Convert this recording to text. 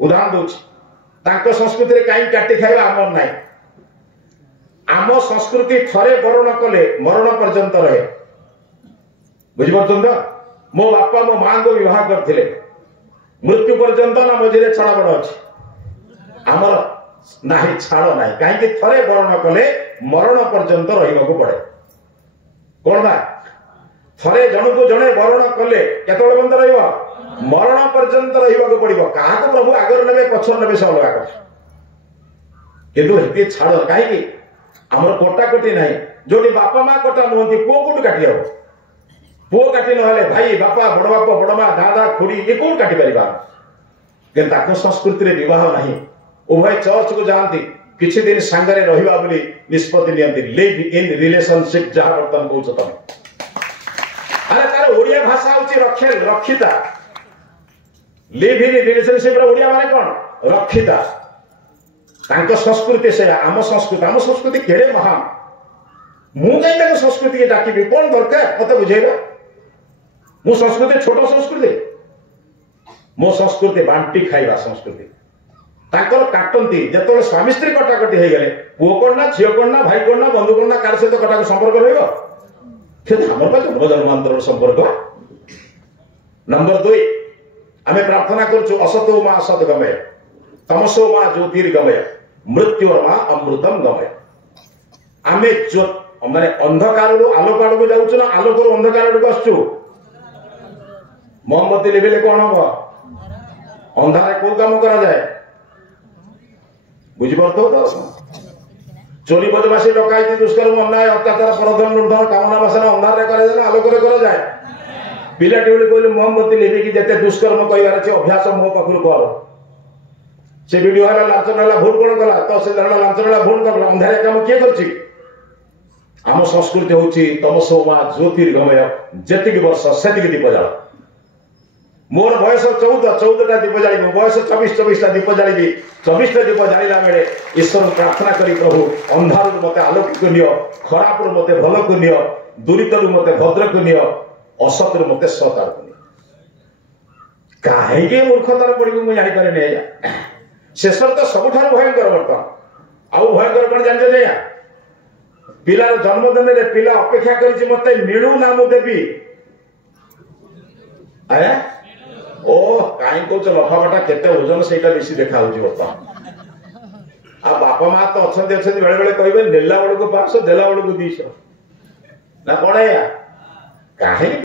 उदाहरण दूसरी संस्कृति कहीं काटी खाଇବା आमर नाई आम संस्कृति थरे वरण कले मरण पर्यंत रहे बुझीपन तो मो बापा मो मां को विवाह करथिले मृत्यु पर्यंत ना मझे छाड़ बड़ अच्छी आमर नाही छाड़ ना कहीं थरे वरण कले मरण पर्यंत रही पड़े कौन बा थरे जन को जड़े वरण कले केतल बंद रही मरण पर्यंत रही पड़ो क्या प्रभु आगर ने पछर ने से अलग कथा कि छाड़ कहीं आमर कटाकटी ना जो बापा माँ कटा नुहति पुओ कौट काटी हम पुओ काटी ना भाई बापा बड़ बापा बड़ माँ दादा खुड़ी ये कौन काटी पार संस्कृति विवाह नहीं उभय चर्च को जाती किसी दिन सांगरे रहिबा बोली निष्पत्ति नियंती लिव इन रिलेशनशिप जहां बर्तन कहूछ तुम अरे तार ओडिया भाषा होची रखेल रक्षिता लिव इन रिलेशनशिप रे ओडिया माने कोन रक्षिता तांको संस्कृति से आम संस्कृति केड़े महान मु कहीं ताको संस्कृति के डाकिबी कोन दरकार मते बुझेबा मु संस्कृति छोट संस्कृति मो संस्कृति बांटी खाइबा संस्कृति ताकर काटती जो स्वामी स्त्री कटाकटी हो गले पुओ कौन झील कौन भाई कौन बंधु कौन कार सहित कटा संपर्क रहा जन्म जन्मांतर संपर्क नंबर 2 आम प्रार्थना करुचु असतो मां असत गमय तमसो मां ज्योतिर्गमय मृत्योर मां अमृतम गमय आम माने अंधकार आलोक आड़ को जाऊँ ना आलोक अंधकार आड़ को आसु मोमबत्ती लिभिले कौन हम अंधारे कौ काम करा जाए बुझीपार तो चोरी बदमाशी डकायती दुष्कर्म अन्याय अत्याचार परधन लुंठन कामना बासना अंधार कराए आलोक कराए पिलाटी बोली कहले मोमबत्ती लिभिकी जिते दुष्कर्म कहबार अच्छे अभ्यास मो पाखु कर से वीडियो है लांच ना भूल कौन कला तो से लांच ना भूल कर अंधारे काम किए कर आम संस्कृति हूँ तमसो मां ज्योतिर्गमय जेतिक वर्ष सेतिक दीप जाल मोर बयस 14 दीप जाली बयस 24 दीप जाली 24 दीप जाला बेले ईश्वर प्रार्थना करी प्रभु अंधार मते आलोकित नियो खराब मते भल को नियो दुरित मते भद्र को नियो असत मते सत को नियो कहीं मूर्खतार पड़ी मुझे जापर नहीं शेष तो सब भयंकर बर्तमान आउ भयंकर कौन जान जा पिलार जन्मदिन में पिला अपेक्षा कर मते मिलू ना मु देवी आया ओ कहीं कौच लफाफाटा केते ओजन से बेसी देखा बर्तमान आ बापा माँ तो अच्छा बेले बेले कहे नेला बेलू 500 देला बेलू 200 ना कौन कहीं